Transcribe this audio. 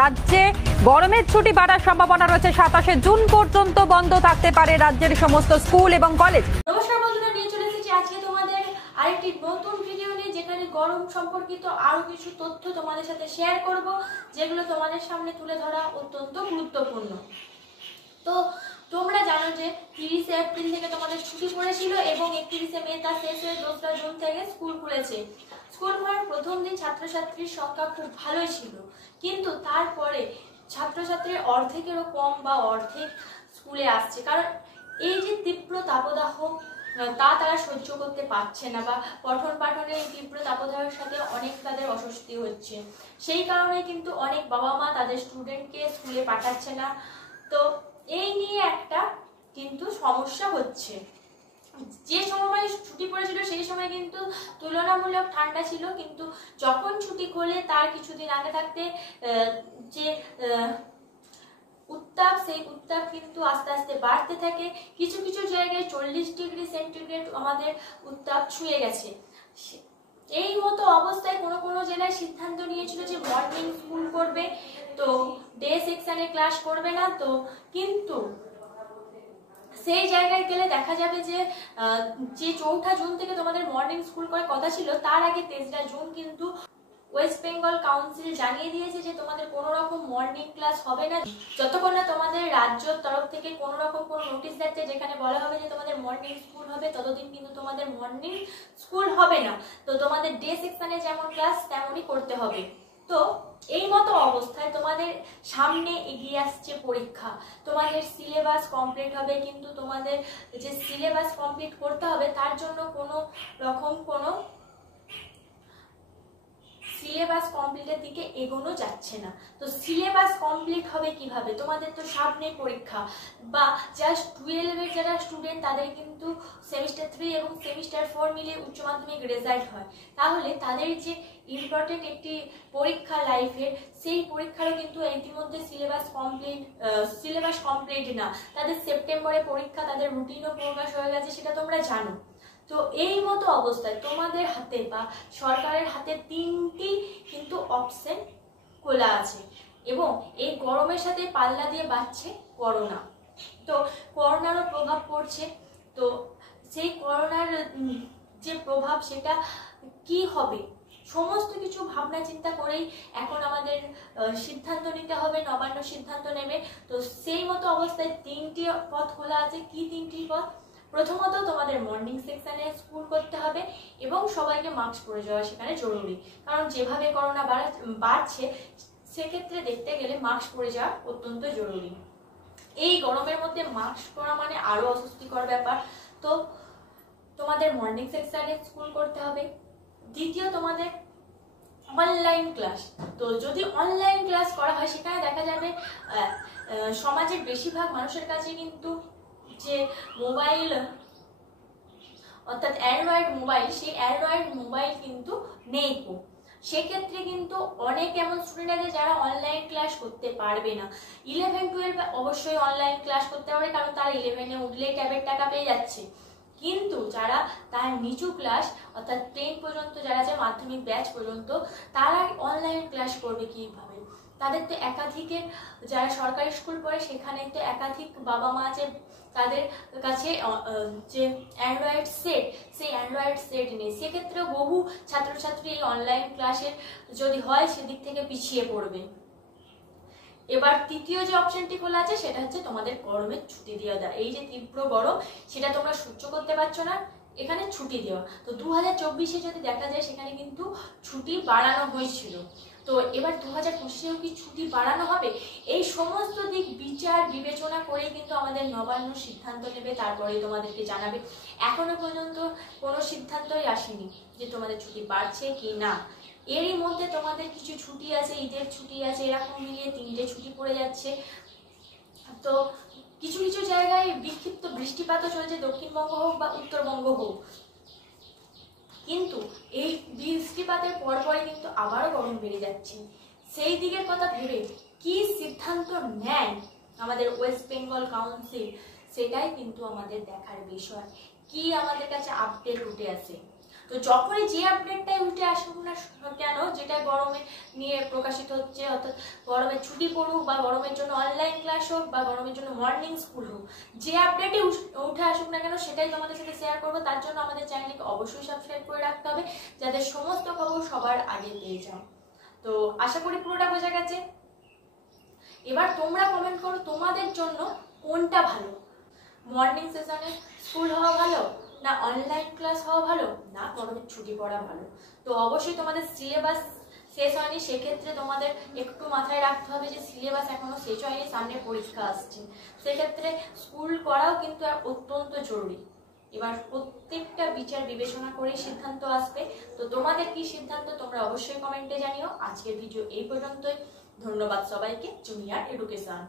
রাজ্যে গরমের ছুটি বাড়ার সম্ভাবনা রয়েছে। 27শে জুন পর্যন্ত বন্ধ থাকতে পারে রাজ্যের সমস্ত স্কুল এবং কলেজ। নমস্কার বন্ধুরা, নিয়ে চলে এসেছি আজকে তোমাদের আরেকটি নতুন ভিডিও নিয়ে, যেখানে গরম সম্পর্কিত আরো কিছু তথ্য তোমাদের সাথে শেয়ার করব, যেগুলো তোমাদের সামনে তুলে ধরা অত্যন্ত গুরুত্বপূর্ণ। তো তোমরা জানো যে 30শে এপ্রিল থেকে তোমাদের ছুটি পড়েছিল এবং 31শে মে তা শেষ হয়ে 2রা জুন থেকে স্কুল খুলেছে। স্কুল খোলার প্রথম দিন ছাত্রছাত্রীর সংখ্যা খুব ভালোই ছিল, কিন্তু তারপরে ছাত্রছাত্রীর অর্ধেকেরও কম বা অর্ধেক স্কুলে আসছে, কারণ এই যে তীব্র তাপদাহ তারা সহ্য করতে পারছে না, বা পঠন পাঠনের এই তীব্র তাপদাহের সাথে অনেক তাদের অস্বস্তি হচ্ছে। সেই কারণে কিন্তু অনেক বাবা মা তাদের স্টুডেন্টকে স্কুলে পাঠাচ্ছে না। তো এই নিয়ে একটা কিন্তু সমস্যা হচ্ছে। যে সময় ছুটি পড়েছিল সেই সময় কিন্তু তুলনামূলক ঠান্ডা ছিল, কিন্তু যখন ছুটি খোলে তার কিছুদিন আগে থাকতে যে উত্তাপ, সেই উত্তাপ কিন্তু আস্তে আস্তে বাড়তে থাকে। কিছু কিছু জায়গায় 40 ডিগ্রি সেন্টিগ্রেড আমাদের উত্তাপ ছুঁয়ে গেছে। এই মতো অবস্থায় কোনো কোনো জেলায় সিদ্ধান্ত নিয়েছিল যে মর্নিং স্কুল করবে, তো ডে সেকশনে ক্লাস করবে না। তো কিন্তু সেই জায়গায় গেলে দেখা যাবে যে 4ঠা জুন থেকে তোমাদের মর্নিং স্কুল করার কথা ছিল, তার আগে 23রা জুন কিন্তু ওয়েস্ট বেঙ্গল কাউন্সিল জানিয়ে দিয়েছে যে তোমাদের কোনো রকম মর্নিং ক্লাস হবে না, যতক্ষণ না তোমাদের রাজ্যের তরফ থেকে কোনো রকম কোনো নোটিশ যাচ্ছে যেখানে বলা হবে যে তোমাদের মর্নিং স্কুল হবে, ততদিন কিন্তু তোমাদের মর্নিং স্কুল হবে না। তো তোমাদের ডে সেকশনে যেমন ক্লাস তেমনই করতে হবে। তো এই মতো অবস্থায় তোমাদের সামনে এগিয়ে আসছে পরীক্ষা। তোমাদের সিলেবাস কমপ্লিট হবে, কিন্তু তোমাদের যে সিলেবাস কমপ্লিট করতে হবে তার জন্য কোনো রকম কোনো সিলেবাস কমপ্লিটের দিকে এগোনো যাচ্ছে না। তো সিলেবাস কমপ্লিট হবে কিভাবে? তোমাদের তো সামনে পরীক্ষা, বা জাস্ট 12-এর যারা স্টুডেন্ট তাদের কিন্তু সেমিস্টার 3 এবং সেমিস্টার 4 মিলে উচ্চ মাধ্যমিক রেজাল্ট হয়। তাহলে তাদের যে ইম্পর্টেন্ট একটি পরীক্ষা লাইফের, সেই পরীক্ষারও কিন্তু ইতিমধ্যে সিলেবাস কমপ্লিট না। তাদের সেপ্টেম্বরে পরীক্ষা, তাদের রুটিনও প্রকাশ হয়ে গেছে, সেটা তোমরা জানো। তো এই মতো অবস্থায় তোমাদের হাতে বা সরকারের হাতে 3টি কিন্তু অপশন খোলা আছে, এবং এই গরমের সাথে পাল্লা দিয়ে বাড়ছে করোনা। তো করোনারও প্রভাব পড়ছে। তো সেই করোনার যে প্রভাব, সেটা কি হবে, সমস্ত কিছু ভাবনা চিন্তা করেই এখন আমাদের সিদ্ধান্ত নিতে হবে। নবান্ন সিদ্ধান্ত নেবে। তো সেই মতো অবস্থায় 3টি পথ খোলা আছে। কি 3টি পথ? প্রথমত তোমাদের মর্নিং সেকশনে স্কুল করতে হবে, এবং সবাইকে মাস্ক পরে যাওয়া সেখানে জরুরি, কারণ যেভাবে করোনা বাড়ছে সেক্ষেত্রে দেখতে গেলে মাস্ক পরে যাওয়া অত্যন্ত জরুরি। এই গরমের মধ্যে মাস্ক পরা মানে আরো অস্বস্তিকর ব্যাপার। তো তোমাদের মর্নিং সেকশনে স্কুল করতে হবে। দ্বিতীয়, তোমাদের অনলাইন ক্লাস। তো যদি অনলাইন ক্লাস করা হয়, সেখানে দেখা যাবে সমাজের বেশিরভাগ মানুষের কাছে কিন্তু যে মোবাইল, অর্থাৎ অ্যান্ড্রয়েড মোবাইল, সেই অ্যান্ড্রয়েড মোবাইল কিন্তু নেই। সেক্ষেত্রে কিন্তু অনেক এমন স্টুডেন্ট আছে যারা অনলাইন ক্লাস করতে পারবে না। 11-12 অবশ্যই অনলাইন ক্লাস করতে পারবে, কারণ তারা 11-এ উঠলেই ট্যাবের টাকা পেয়ে যাচ্ছে। কিন্তু যারা তার নিচু ক্লাস, অর্থাৎ 10 পর্যন্ত যারা আছে, মাধ্যমিক ব্যাচ পর্যন্ত, তারা অনলাইন ক্লাস করবে কিভাবে? তাদের তো একাধিকের, যারা সরকারি স্কুল পড়ে সেখানে তো একাধিক বাবা মা আছে, তাদের কাছে যে অ্যান্ড্রয়েড সেট, সেই অ্যান্ড্রয়েড সেট নেই। সেক্ষেত্রে বহু ছাত্রছাত্রী এই অনলাইন ক্লাসের যদি হয় সেদিক থেকে পিছিয়ে পড়বে। এবার তৃতীয় যে অপশনটি খোলা আছে, সেটা হচ্ছে তোমাদের গরমের ছুটি দেওয়া। এই যে তীব্র গরম, সেটা তোমরা সহ্য করতে পারছো না, এখানে ছুটি দেওয়া। তো 2024-এ যদি দেখা যায়, সেখানে কিন্তু ছুটি বাড়ানো হয়েছিল। তো এবার 2025-এও কি ছুটি বাড়ানো হবে? এই সমস্ত দিক বিচার বিবেচনা করে কিন্তু আমাদের নবান্ন সিদ্ধান্ত নেবে, তারপরে তোমাদেরকে জানাবে। এখনো পর্যন্ত কোনো সিদ্ধান্তই আসেনি যে তোমাদের ছুটি বাড়ছে কি না। এরই মধ্যে তোমাদের কিছু ছুটি আছে, ঈদের ছুটি আছে, এরকম মিলিয়ে 3টে ছুটি পড়ে যাচ্ছে। তো কিছু কিছু জায়গায় বিক্ষিপ্ত বৃষ্টিপাতও চলছে, দক্ষিণবঙ্গ হোক বা উত্তরবঙ্গ হোক। কিন্তু এই বৃষ্টিপাতের পরপরই কিন্তু আবারও গরম বেড়ে যাচ্ছে। সেই দিকের কথা ভেবে কি সিদ্ধান্ত নেয় আমাদের ওয়েস্ট বেঙ্গল কাউন্সিল, সেটাই কিন্তু আমাদের দেখার বিষয়। কি আমাদের কাছে আপডেট উঠে আসে। তো যখনই যে আপডেটটাই উঠে আসুক না কেন, যেটা গরমে নিয়ে প্রকাশিত হচ্ছে, অর্থাৎ গরমের ছুটি পড়ুক বা গরমের জন্য অনলাইন ক্লাস হোক বা গরমের জন্য মর্নিং স্কুল হোক, যে আপডেটই উঠে আসুক না কেন সেটাই তোমাদের সাথে শেয়ার করবো। তার জন্য আমাদের চ্যানেলকে অবশ্যই সাবস্ক্রাইব করে রাখতে হবে, যাতে সমস্ত খবর সবার আগে পেয়ে যাও। তো আশা করি পুরোটা বোঝা গেছে। এবার তোমরা কমেন্ট করো তোমাদের জন্য কোনটা ভালো, মর্নিং সেশনে স্কুল হওয়া ভালো, না অনলাইন ক্লাস হওয়া ভালো, না গরমের ছুটি পড়া ভালো। তো অবশ্যই তোমাদের সিলেবাস শেষ হয়নি, সেক্ষেত্রে তোমাদের একটু মাথায় রাখতে হবে যে সিলেবাস এখনো শেষ হয়নি, সামনে পরীক্ষা আসছে, সেক্ষেত্রে স্কুল করাও কিন্তু অত্যন্ত জরুরি। এবার প্রত্যেকটা বিচার বিবেচনা করে সিদ্ধান্ত আসবে। তো তোমাদের কি সিদ্ধান্ত তোমরা অবশ্যই কমেন্টে জানিও। আজকের ভিডিও এই পর্যন্তই। ধন্যবাদ সবাইকে। Junior education.